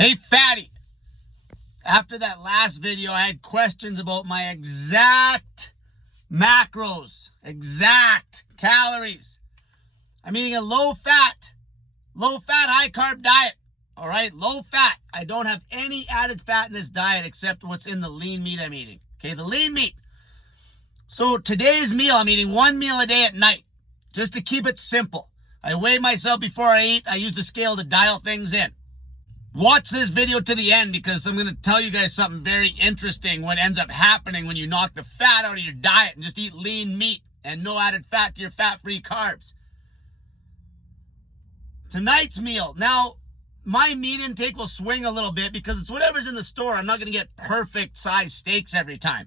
Hey, fatty. After that last video, I had questions about my exact macros, exact calories. I'm eating a low-fat, high-carb diet. All right, low-fat. I don't have any added fat in this diet except what's in the lean meat I'm eating. Okay, the lean meat. So today's meal, I'm eating one meal a day at night, just to keep it simple. I weigh myself before I eat. I use the scale to dial things in. Watch this video to the end because I'm going to tell you guys something very interesting what ends up happening when you knock the fat out of your diet and just eat lean meat and no added fat to your fat-free carbs. Tonight's meal. Now, my meat intake will swing a little bit because it's whatever's in the store. I'm not going to get perfect size steaks every time.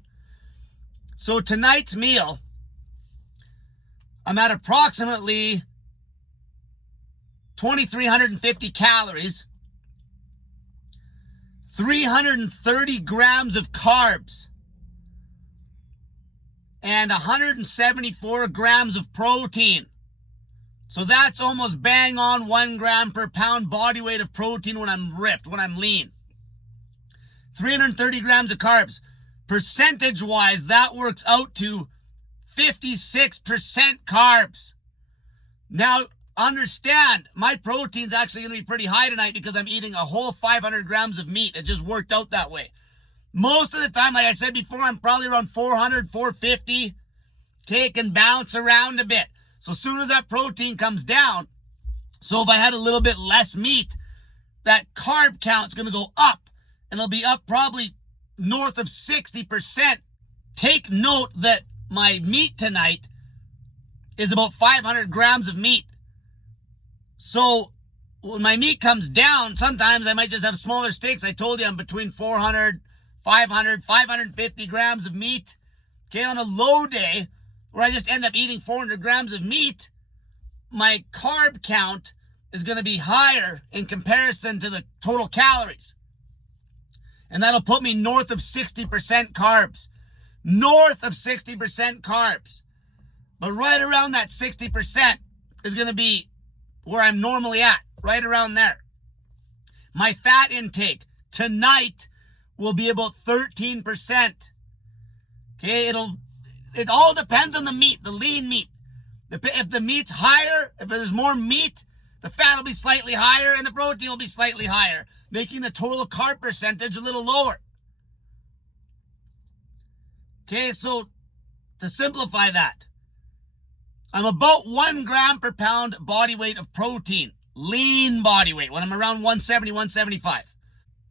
So tonight's meal, I'm at approximately 2,350 calories, 330 grams of carbs, and 174 grams of protein. So that's almost bang on 1 gram per pound body weight of protein when I'm ripped, when I'm lean. 330 grams of carbs. Percentage-wise, that works out to 56% carbs. Now, understand, my protein's actually going to be pretty high tonight because I'm eating a whole 500 grams of meat. It just worked out that way. Most of the time, like I said before, I'm probably around 400, 450. Okay, it can bounce around a bit. So as soon as that protein comes down, so if I had a little bit less meat, that carb count's going to go up. And it'll be up probably north of 60%. Take note that my meat tonight is about 500 grams of meat. So when my meat comes down, sometimes I might just have smaller steaks. I told you I'm between 400, 500, 550 grams of meat. Okay, on a low day where I just end up eating 400 grams of meat, my carb count is going to be higher in comparison to the total calories. And that'll put me north of 60% carbs. North of 60% carbs. But right around that 60% is going to be where I'm normally at, right around there. My fat intake tonight will be about 13%. Okay, it all depends on the meat, the lean meat. If the meat's higher, if there's more meat, the fat will be slightly higher and the protein will be slightly higher, making the total carb percentage a little lower. Okay, so to simplify that, I'm about 1 gram per pound body weight of protein, lean body weight, when I'm around 170, 175.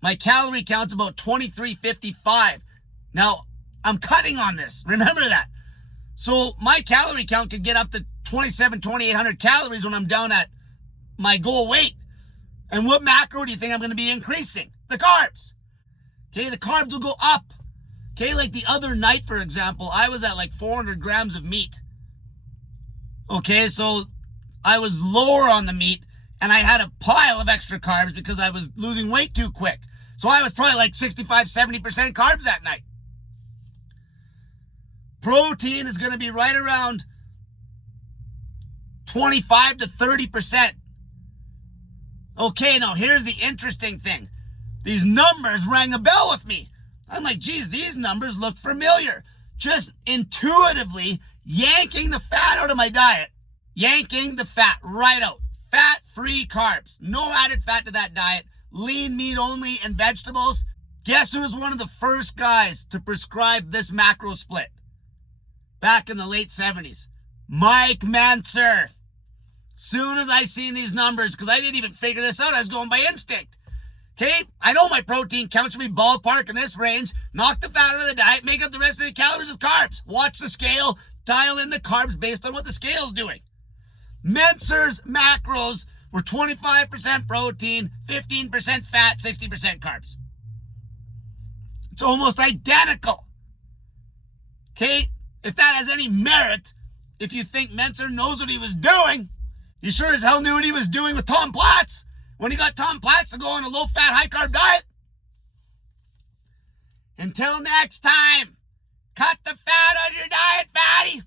My calorie count's about 2,355. Now, I'm cutting on this. Remember that. So my calorie count could get up to 2,800 calories when I'm down at my goal weight. And what macro do you think I'm going to be increasing? The carbs. Okay, the carbs will go up. Okay, like the other night, for example, I was at like 400 grams of meat. Okay, so I was lower on the meat and I had a pile of extra carbs because I was losing weight too quick. So I was probably like 65, 70% carbs that night. Protein is going to be right around 25 to 30%. Okay, now here's the interesting thing. These numbers rang a bell with me. I'm like, geez, these numbers look familiar. Just intuitively yanking the fat out of my diet. Yanking the fat right out. Fat-free carbs. No added fat to that diet. Lean meat only and vegetables. Guess who was one of the first guys to prescribe this macro split? Back in the late 70s. Mike Mentzer. Soon as I seen these numbers, because I didn't even figure this out, I was going by instinct. Okay, I know my protein count should be ballpark in this range. Knock the fat out of the diet, make up the rest of the calories with carbs. Watch the scale, dial in the carbs based on what the scale's doing. Mentzer's macros were 25% protein, 15% fat, 60% carbs. It's almost identical. Okay, if that has any merit, if you think Mentzer knows what he was doing, he sure as hell knew what he was doing with Tom Platz when he got Tom Platz to go on a low-fat, high-carb diet. Until next time, cut the fat out of your diet, fatty.